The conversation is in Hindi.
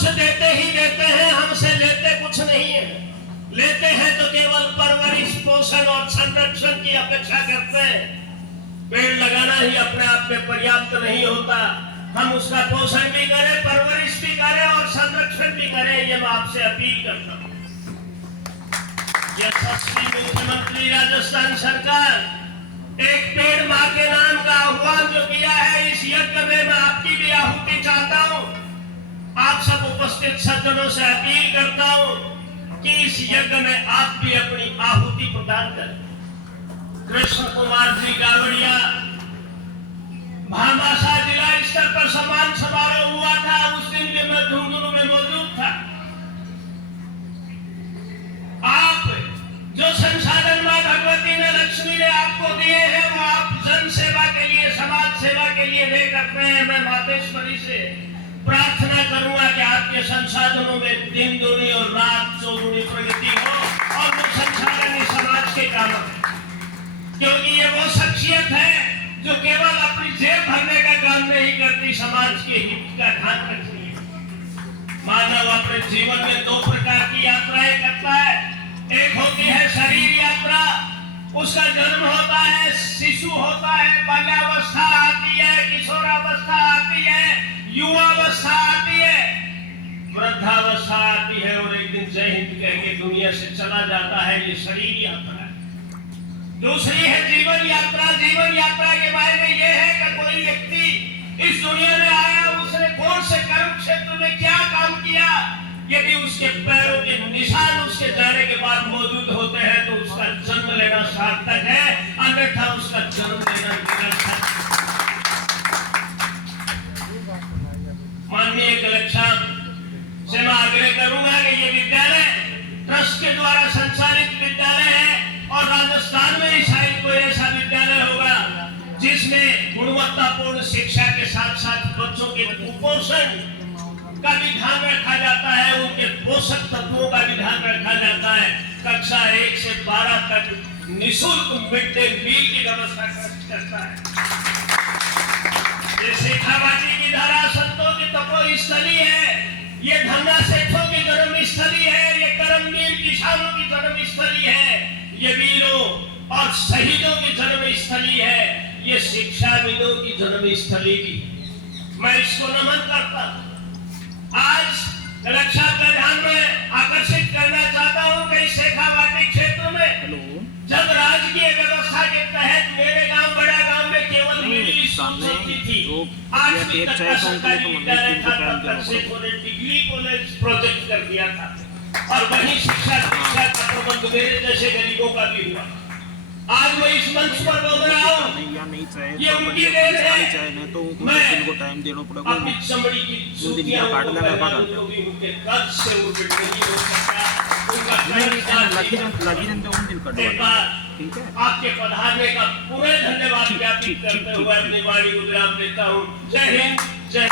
कुछ देते ही देते हैं, हमसे लेते कुछ नहीं है। लेते हैं तो केवल परवरिश, पोषण और संरक्षण की अपेक्षा करते हैं। पेड़ लगाना ही अपने आप में पर्याप्त नहीं होता, हम उसका पोषण भी करें, परवरिश भी करें और संरक्षण भी करें। ये मैं आपसे अपील करता हूँ। यशस्वी मुख्यमंत्री राजस्थान सरकार एक पेड़ माँ के नाम का आह्वान जो किया है, इस यज्ञ में मैं आपकी भी आहुति चाहता हूँ। आप सब उपस्थित सज्जनों से अपील करता हूँ कि इस यज्ञ में आप भी अपनी आहुति प्रदान करें। कृष्ण कुमार जी गावड़िया भामाशाह जिला स्तर पर सम्मान समारोह हुआ था, उस दिन भी मैं झुंझुनू में मौजूद था। आप जो संसाधन मां भगवती ने, लक्ष्मी ने आपको दिए हैं, वो आप जन सेवा के लिए, समाज सेवा के लिए दे करते हैं। मैं मातेश्वरी से प्रार्थना करूंगा कि आपके संसाधनों में दिन दूनी और रात चौगुनी प्रगति हो और वो संसाधन इस समाज के काम है, क्योंकि ये वो शख्सियत है जो केवल अपनी जेब भरने का काम नहीं करती, समाज के हित का ध्यान रखती है। मानव अपने जीवन में दो प्रकार की यात्राएं करता है। एक होती है शरीर यात्रा, उसका जन्म होता है, शिशु होता है, बाल्यावस्था आती है, किशोरावस्था आती है, युवावस्था आती है, वृद्धावस्था आती है और एक दिन जय हिंद कह के दुनिया से चला जाता है। ये शरीर यात्रा है। दूसरी है जीवन यात्रा। जीवन यात्रा के बारे में यह है कि कोई व्यक्ति इस दुनिया में आया, उसने कौन से कर्म क्षेत्र में क्या काम किया, यदि उसके पैरों के निशान उसके जाने के बाद मौजूद होते हैं तो उसका जन्म लेना सार्थक है, अन्यथा उसका जन्म लेना निरर्थक। माननीय कलेक्टर से मैं आग्रह करूंगा कि ये विद्यालय ट्रस्ट के द्वारा संचालित विद्यालय है और राजस्थान में ही शायद कोई ऐसा विद्यालय होगा जिसमें गुणवत्तापूर्ण शिक्षा के साथ साथ बच्चों के कुपोषण का भी ध्यान रखा जाता है, उनके पोषक तत्वों का भी ध्यान रखा जाता है। कक्षा 1 से 12 तक निःशुल्क मिड डे मील की व्यवस्था करता है। ये शेखावाटी की धारा संतों की तपोस्थली है, ये धन्ना सेठों की जन्मस्थली है, ये कर्मवीर किसानों की जन्मस्थली है, ये वीरों और शहीदों की जन्मस्थली है, ये शिक्षाविदों की जन्मस्थली भी। मैं इसको नमन करता हूं। आज रक्षा का ध्यान में आकर्षित करना चाहता हूं कि शेखावाटी क्षेत्र में जब राजकीय व्यवस्था के तहत मेरे गांव बड़ा गांव में केवल मिडिल स्कूल थी, आज भी तक का सरकारी विद्यालय था, तब तक शेखों ने डिग्री कॉलेज प्रोजेक्ट कर दिया था और वही शिक्षा दीक्षा का प्रबंध मेरे जैसे गरीबों का भी हुआ। आज मैं इस मंच पर बोल रहा हूँ, ये उनकी देन है। तो मैं टाइम देना पड़ेगा, अपनी चमड़ी की सूतियां काट लेना पड़ा। उनके कर्ज से उनके नहीं हो सकता, उनका लगी दिन तो उन दिन कटवा। ठीक है, आपके पधारने का पूरे धन्यवाद ज्ञापित करते हुए अपनी वाणी को विराम देता हूँ। जय हिंद, जय